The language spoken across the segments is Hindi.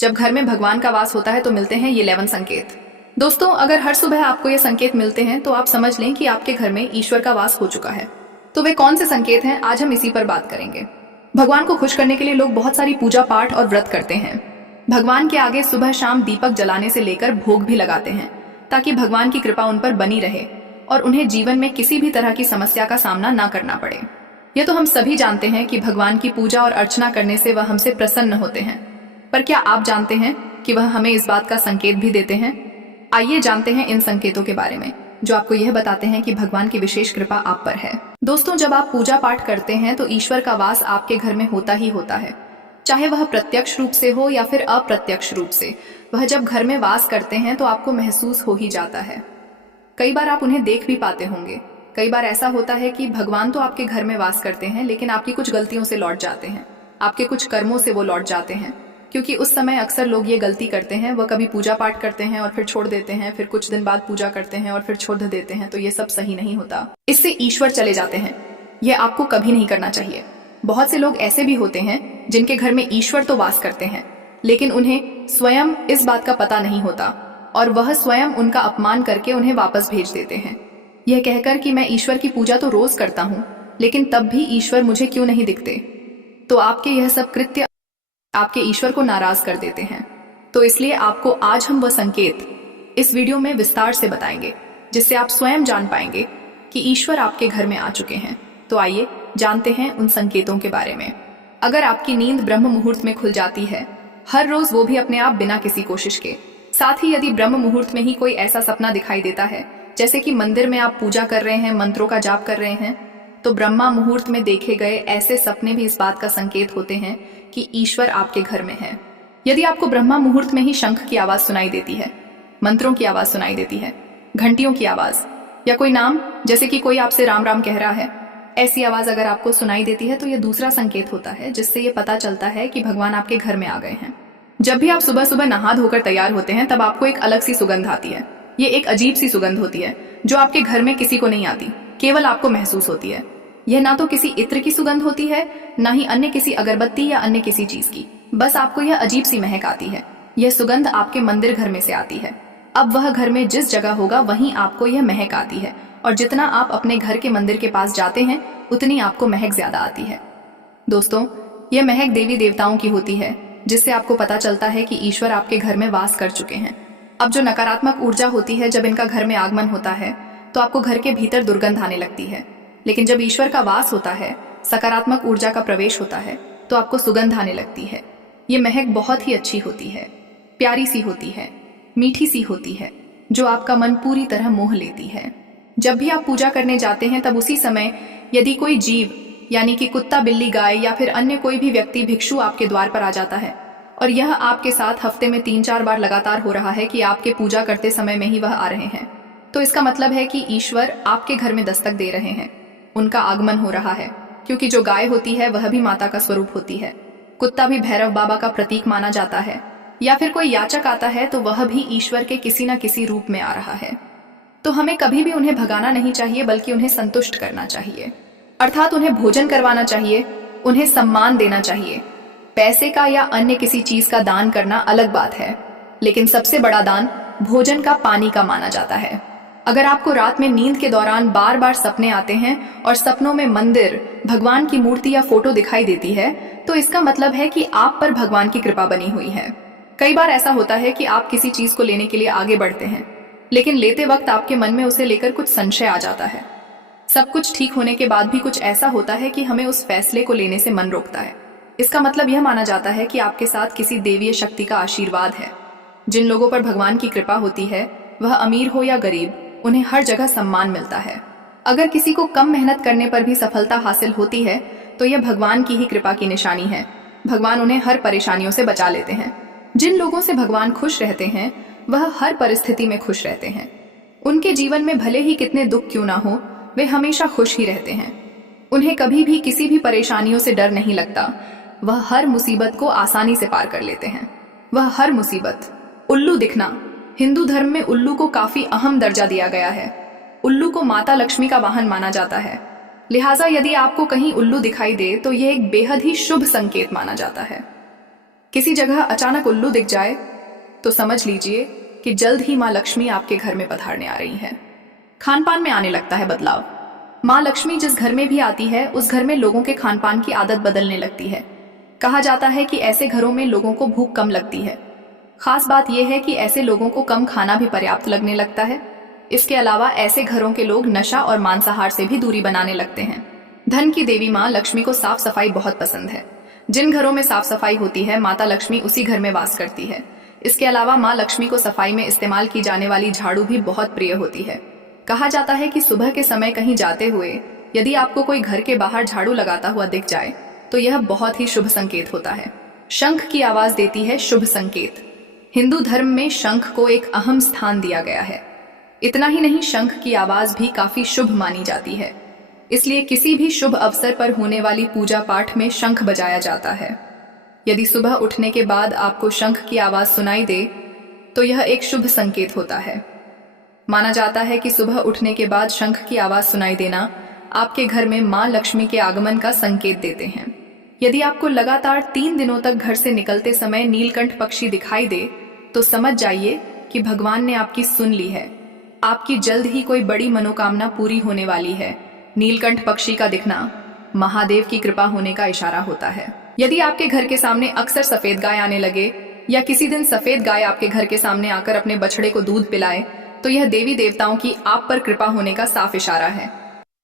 जब घर में भगवान का वास होता है तो मिलते हैं ये 11 संकेत। दोस्तों, अगर हर सुबह आपको ये संकेत मिलते हैं तो आप समझ लें कि आपके घर में ईश्वर का वास हो चुका है। तो वे कौन से संकेत हैं, आज हम इसी पर बात करेंगे। भगवान को खुश करने के लिए लोग बहुत सारी पूजा पाठ और व्रत करते हैं। भगवान के आगे सुबह शाम दीपक जलाने से लेकर भोग भी लगाते हैं, ताकि भगवान की कृपा उन पर बनी रहे और उन्हें जीवन में किसी भी तरह की समस्या का सामना ना करना पड़े। यह तो हम सभी जानते हैं कि भगवान की पूजा और अर्चना करने से वह हमसे प्रसन्न होते हैं, पर क्या आप जानते हैं कि वह हमें इस बात का संकेत भी देते हैं? आइए जानते हैं इन संकेतों के बारे में, जो आपको यह बताते हैं कि भगवान की विशेष कृपा आप पर है। दोस्तों, जब आप पूजा पाठ करते हैं तो ईश्वर का वास आपके घर में होता ही होता है, चाहे वह प्रत्यक्ष रूप से हो या फिर अप्रत्यक्ष रूप से। वह जब घर में वास करते हैं तो आपको महसूस हो ही जाता है। कई बार आप उन्हें देख भी पाते होंगे। कई बार ऐसा होता है कि भगवान तो आपके घर में वास करते हैं, लेकिन आपकी कुछ गलतियों से लौट जाते हैं, आपके कुछ कर्मों से वो लौट जाते हैं। क्योंकि उस समय अक्सर लोग ये गलती करते हैं, वह कभी पूजा पाठ करते हैं और फिर छोड़ देते हैं, फिर कुछ दिन बाद पूजा करते हैं और फिर छोड़ देते हैं। तो ये सब सही नहीं होता, इससे ईश्वर चले जाते हैं। यह आपको कभी नहीं करना चाहिए। बहुत से लोग ऐसे भी होते हैं जिनके घर में ईश्वर तो वास करते हैं, लेकिन उन्हें स्वयं इस बात का पता नहीं होता और वह स्वयं उनका अपमान करके उन्हें वापस भेज देते हैं, यह कहकर कि मैं ईश्वर की पूजा तो रोज करता हूँ, लेकिन तब भी ईश्वर मुझे क्यों नहीं दिखते। तो आपके यह सब कृत्य आपके ईश्वर को नाराज कर देते हैं। तो इसलिए आपको आज हम वह संकेत इस वीडियो में विस्तार से बताएंगे, जिससे आप स्वयं जान पाएंगे कि ईश्वर आपके घर में आ चुके हैं। तो आइए जानते हैं उन संकेतों के बारे में। अगर आपकी नींद ब्रह्म मुहूर्त में खुल जाती है, हर रोज वो भी अपने आप बिना किसी कोशिश के, साथ ही यदि ब्रह्म मुहूर्त में ही कोई ऐसा सपना दिखाई देता है, जैसे कि मंदिर में आप पूजा कर रहे हैं, मंत्रों का जाप कर रहे हैं, तो ब्रह्मा मुहूर्त में देखे गए ऐसे सपने भी इस बात का संकेत होते हैं कि ईश्वर आपके घर में है। यदि आपको ब्रह्मा मुहूर्त में ही शंख की आवाज सुनाई देती है, मंत्रों की आवाज सुनाई देती है, घंटियों की आवाज, या कोई नाम जैसे कि कोई आपसे राम राम कह रहा है, ऐसी आवाज अगर आपको सुनाई देती है, तो यह दूसरा संकेत होता है, जिससे यह पता चलता है कि भगवान आपके घर में आ गए हैं। जब भी आप सुबह सुबह नहा धोकर तैयार होते हैं, तब आपको एक अलग सी सुगंध आती है। ये एक अजीब सी सुगंध होती है जो आपके घर में किसी को नहीं आती, केवल आपको महसूस होती है। यह ना तो किसी इत्र की सुगंध होती है, ना ही अन्य किसी अगरबत्ती या अन्य किसी चीज की, बस आपको यह अजीब सी महक आती है। यह सुगंध आपके मंदिर घर में से आती है। अब वह घर में जिस जगह होगा वहीं आपको यह महक आती है, और जितना आप अपने घर के मंदिर के पास जाते हैं, उतनी आपको महक ज्यादा आती है। दोस्तों, यह महक देवी देवताओं की होती है, जिससे आपको पता चलता है कि ईश्वर आपके घर में वास कर चुके हैं। अब जो नकारात्मक ऊर्जा होती है, जब इनका घर में आगमन होता है तो आपको घर के भीतर दुर्गंध आने लगती है, लेकिन जब ईश्वर का वास होता है, सकारात्मक ऊर्जा का प्रवेश होता है, तो आपको सुगंध आने लगती है। ये महक बहुत ही अच्छी होती है, प्यारी सी होती है, मीठी सी होती है, जो आपका मन पूरी तरह मोह लेती है। जब भी आप पूजा करने जाते हैं, तब उसी समय यदि कोई जीव, यानी कि कुत्ता, बिल्ली, गाय या फिर अन्य कोई भी व्यक्ति भिक्षु आपके द्वार पर आ जाता है, और यह आपके साथ हफ्ते में 3-4 बार लगातार हो रहा है कि आपके पूजा करते समय में ही वह आ रहे हैं, तो इसका मतलब है कि ईश्वर आपके घर में दस्तक दे रहे हैं, उनका आगमन हो रहा है। क्योंकि जो गाय होती है वह भी माता का स्वरूप होती है, कुत्ता भी भैरव बाबा का प्रतीक माना जाता है, या फिर कोई याचक आता है तो वह भी ईश्वर के किसी न किसी रूप में आ रहा है। तो हमें कभी भी उन्हें भगाना नहीं चाहिए, बल्कि उन्हें संतुष्ट करना चाहिए, अर्थात उन्हें भोजन करवाना चाहिए, उन्हें सम्मान देना चाहिए। पैसे का या अन्य किसी चीज का दान करना अलग बात है, लेकिन सबसे बड़ा दान भोजन का, पानी का माना जाता है। अगर आपको रात में नींद के दौरान बार बार सपने आते हैं और सपनों में मंदिर, भगवान की मूर्ति या फोटो दिखाई देती है, तो इसका मतलब है कि आप पर भगवान की कृपा बनी हुई है। कई बार ऐसा होता है कि आप किसी चीज को लेने के लिए आगे बढ़ते हैं, लेकिन लेते वक्त आपके मन में उसे लेकर कुछ संशय आ जाता है। सब कुछ ठीक होने के बाद भी कुछ ऐसा होता है कि हमें उस फैसले को लेने से मन रोकता है। इसका मतलब यह माना जाता है कि आपके साथ किसी देवीय शक्ति का आशीर्वाद है। जिन लोगों पर भगवान की कृपा होती है, वह अमीर हो या गरीब, उन्हें हर जगह सम्मान मिलता है। अगर किसी को कम मेहनत करने पर भी सफलता हासिल होती है, तो यह भगवान की ही कृपा की निशानी है। भगवान उन्हें हर परेशानियों से बचा लेते हैं। जिन लोगों से भगवान खुश रहते हैं, वह हर परिस्थिति में खुश रहते हैं। उनके जीवन में भले ही कितने दुख क्यों ना हो, वे हमेशा खुश ही रहते हैं। उन्हें कभी भी किसी भी परेशानियों से डर नहीं लगता। वह हर मुसीबत को आसानी से पार कर लेते हैं। वह हर मुसीबत, उल्लू दिखना, हिंदू धर्म में उल्लू को काफी अहम दर्जा दिया गया है। उल्लू को माता लक्ष्मी का वाहन माना जाता है, लिहाजा यदि आपको कहीं उल्लू दिखाई दे तो यह एक बेहद ही शुभ संकेत माना जाता है। किसी जगह अचानक उल्लू दिख जाए तो समझ लीजिए कि जल्द ही माँ लक्ष्मी आपके घर में पधारने आ रही हैं। खान पान में आने लगता है बदलाव। माँ लक्ष्मी जिस घर में भी आती है उस घर में लोगों के खान पान की आदत बदलने लगती है। कहा जाता है कि ऐसे घरों में लोगों को भूख कम लगती है। खास बात यह है कि ऐसे लोगों को कम खाना भी पर्याप्त लगने लगता है। इसके अलावा ऐसे घरों के लोग नशा और मांसाहार से भी दूरी बनाने लगते हैं। धन की देवी माँ लक्ष्मी को साफ सफाई बहुत पसंद है। जिन घरों में साफ सफाई होती है माता लक्ष्मी उसी घर में वास करती है। इसके अलावा माँ लक्ष्मी को सफाई में इस्तेमाल की जाने वाली झाड़ू भी बहुत प्रिय होती है। कहा जाता है कि सुबह के समय कहीं जाते हुए यदि आपको कोई घर के बाहर झाड़ू लगाता हुआ दिख जाए तो यह बहुत ही शुभ संकेत होता है। शंख की आवाज देती है शुभ संकेत। हिंदू धर्म में शंख को एक अहम स्थान दिया गया है। इतना ही नहीं, शंख की आवाज भी काफी शुभ मानी जाती है। इसलिए किसी भी शुभ अवसर पर होने वाली पूजा पाठ में शंख बजाया जाता है। यदि सुबह उठने के बाद आपको शंख की आवाज सुनाई दे तो यह एक शुभ संकेत होता है। माना जाता है कि सुबह उठने के बाद शंख की आवाज सुनाई देना आपके घर में मां लक्ष्मी के आगमन का संकेत देते हैं। यदि आपको लगातार 3 दिनों तक घर से निकलते समय नीलकंठ पक्षी दिखाई दे तो समझ जाइए कि भगवान ने आपकी सुन ली है। आपकी जल्द ही कोई बड़ी मनोकामना पूरी होने वाली है। नीलकंठ पक्षी का दिखना महादेव की कृपा होने का इशारा होता है। यदि आपके घर के सामने अक्सर सफेद गाय आने लगे या किसी दिन सफेद गाय आपके घर के सामने आकर अपने बछड़े को दूध पिलाए तो यह देवी देवताओं की आप पर कृपा होने का साफ इशारा है।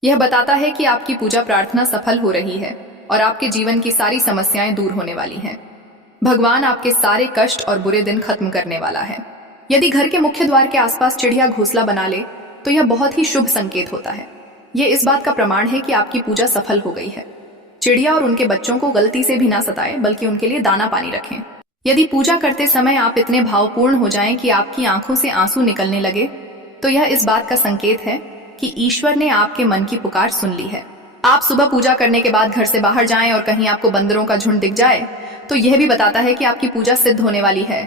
यह बताता है कि आपकी पूजा प्रार्थना सफल हो रही है और आपके जीवन की सारी समस्याएं दूर होने वाली हैं। भगवान आपके सारे कष्ट और बुरे दिन खत्म करने वाला है। यदि घर के मुख्य द्वार के आसपास चिड़िया घोंसला बना ले तो यह बहुत ही शुभ संकेत होता है। यह इस बात का प्रमाण है कि आपकी पूजा सफल हो गई है। चिड़िया और उनके बच्चों को गलती से भी ना सताएं, बल्कि उनके लिए दाना पानी रखें। यदि पूजा करते समय आप इतने भावपूर्ण हो जाएं कि आपकी आंखों से आंसू निकलने लगे तो यह इस बात का संकेत है कि ईश्वर ने आपके मन की पुकार सुन ली है। आप सुबह पूजा करने के बाद घर से बाहर जाएं और कहीं आपको बंदरों का झुंड दिख जाए तो यह भी बताता है कि आपकी पूजा सिद्ध होने वाली है।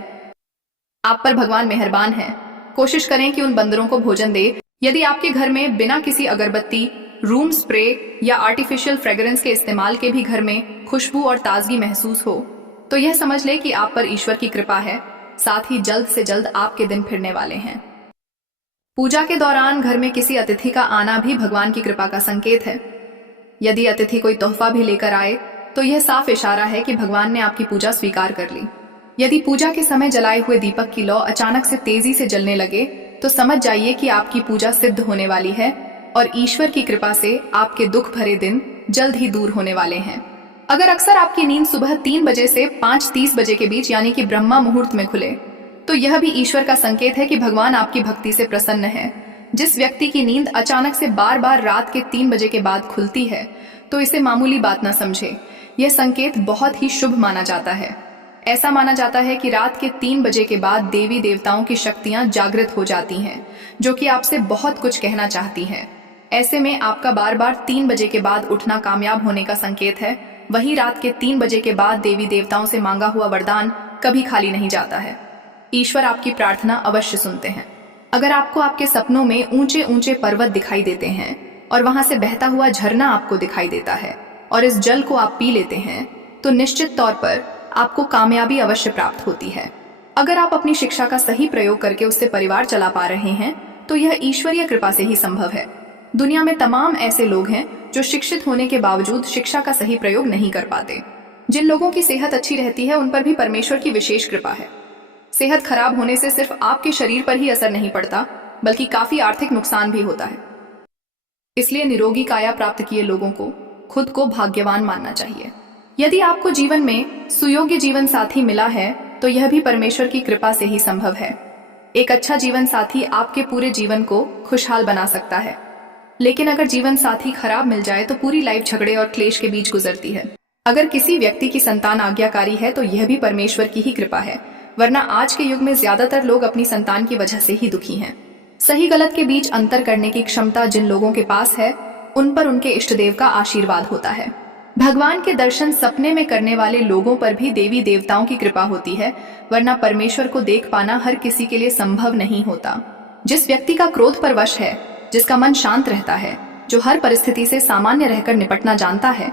आप पर भगवान मेहरबान है। कोशिश करें कि उन बंदरों को भोजन दे। यदि आपके घर में बिना किसी अगरबत्ती, रूम स्प्रे या आर्टिफिशियल फ्रेग्रेंस के इस्तेमाल के भी घर में खुशबू और ताजगी महसूस हो तो यह समझ ले कि आप पर ईश्वर की कृपा है। साथ ही जल्द से जल्द आपके दिन फिरने वाले हैं। पूजा के दौरान घर में किसी अतिथि का आना भी भगवान की कृपा का संकेत है। यदि अतिथि कोई तोहफा भी लेकर आए तो यह साफ इशारा है कि भगवान ने आपकी पूजा स्वीकार कर ली। यदि पूजा के समय जलाए हुए दीपक की लौ अचानक से तेजी से जलने लगे तो समझ जाइए कि आपकी पूजा सिद्ध होने वाली है और ईश्वर की कृपा से आपके दुख भरे दिन जल्द ही दूर होने वाले हैं। अगर अक्सर आपकी नींद सुबह 3 बजे से 5:30 बजे के बीच यानी कि ब्रह्मा मुहूर्त में खुले तो यह भी ईश्वर का संकेत है कि भगवान आपकी भक्ति से प्रसन्न है। जिस व्यक्ति की नींद अचानक से बार बार रात के 3 बजे के बाद खुलती है तो इसे मामूली बात न समझे। यह संकेत बहुत ही शुभ माना जाता है। ऐसा माना जाता है कि रात के 3 बजे के बाद देवी देवताओं की शक्तियां जागृत हो जाती हैं, जो कि आपसे बहुत कुछ कहना चाहती हैं। ऐसे में आपका बार बार 3 बजे के बाद उठना कामयाब होने का संकेत है। वही रात के 3 बजे के बाद देवी देवताओं से मांगा हुआ वरदान कभी खाली नहीं जाता है। ईश्वर आपकी प्रार्थना अवश्य सुनते हैं। अगर आपको आपके सपनों में ऊंचे ऊंचे पर्वत दिखाई देते हैं और वहां से बहता हुआ झरना आपको दिखाई देता है और इस जल को आप पी लेते हैं तो निश्चित तौर पर आपको कामयाबी अवश्य प्राप्त होती है। अगर आप अपनी शिक्षा का सही प्रयोग करके उससे परिवार चला पा रहे हैं तो यह ईश्वरीय कृपा से ही संभव है। दुनिया में तमाम ऐसे लोग हैं जो शिक्षित होने के बावजूद शिक्षा का सही प्रयोग नहीं कर पाते। जिन लोगों की सेहत अच्छी रहती है उन पर भी परमेश्वर की विशेष कृपा है। सेहत खराब होने से सिर्फ आपके शरीर पर ही असर नहीं पड़ता बल्कि काफी आर्थिक नुकसान भी होता है। इसलिए निरोगी काया प्राप्त किए लोगों को खुद को भाग्यवान मानना चाहिए। यदि आपको जीवन में सुयोग्य जीवन साथी मिला है तो यह भी परमेश्वर की कृपा से ही संभव है। एक अच्छा जीवन साथी आपके पूरे जीवन को खुशहाल बना सकता है, लेकिन अगर जीवन साथी खराब मिल जाए तो पूरी लाइफ झगड़े और क्लेश के बीच गुजरती है। अगर किसी व्यक्ति की संतान आज्ञाकारी है तो यह भी परमेश्वर की ही कृपा है, वरना आज के युग में ज्यादातर लोग अपनी संतान की वजह से ही दुखी हैं। सही गलत के बीच अंतर करने की क्षमता जिन लोगों के पास है उन पर उनके इष्टदेव का आशीर्वाद होता है। भगवान के दर्शन सपने में करने वाले लोगों पर भी देवी देवताओं की कृपा होती है, वरना परमेश्वर को देख पाना हर किसी के लिए संभव नहीं होता। जिस व्यक्ति का क्रोध पर वश है, जिसका मन शांत रहता है, जो हर परिस्थिति से सामान्य रहकर निपटना जानता है,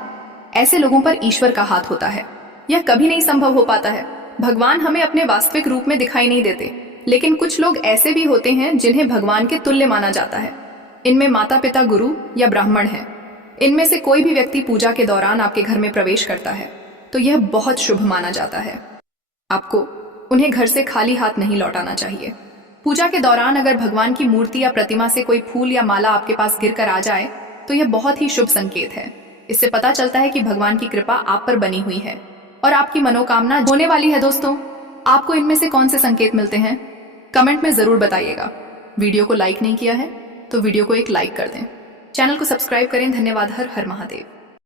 ऐसे लोगों पर ईश्वर का हाथ होता है। यह कभी नहीं संभव हो पाता है भगवान हमें अपने वास्तविक रूप में दिखाई नहीं देते, लेकिन कुछ लोग ऐसे भी होते हैं जिन्हें भगवान के तुल्य माना जाता है। इनमें माता पिता, गुरु या ब्राह्मण हैं। इनमें से कोई भी व्यक्ति पूजा के दौरान आपके घर में प्रवेश करता है तो यह बहुत शुभ माना जाता है। आपको उन्हें घर से खाली हाथ नहीं लौटाना चाहिए। पूजा के दौरान अगर भगवान की मूर्ति या प्रतिमा से कोई फूल या माला आपके पास गिर कर आ जाए तो यह बहुत ही शुभ संकेत है। इससे पता चलता है कि भगवान की कृपा आप पर बनी हुई है और आपकी मनोकामना होने वाली है। दोस्तों, आपको इनमें से कौन से संकेत मिलते हैं? कमेंट में जरूर बताइएगा। वीडियो को लाइक नहीं किया है तो वीडियो को एक लाइक कर दें। चैनल को सब्सक्राइब करें। धन्यवाद। हर हर महादेव।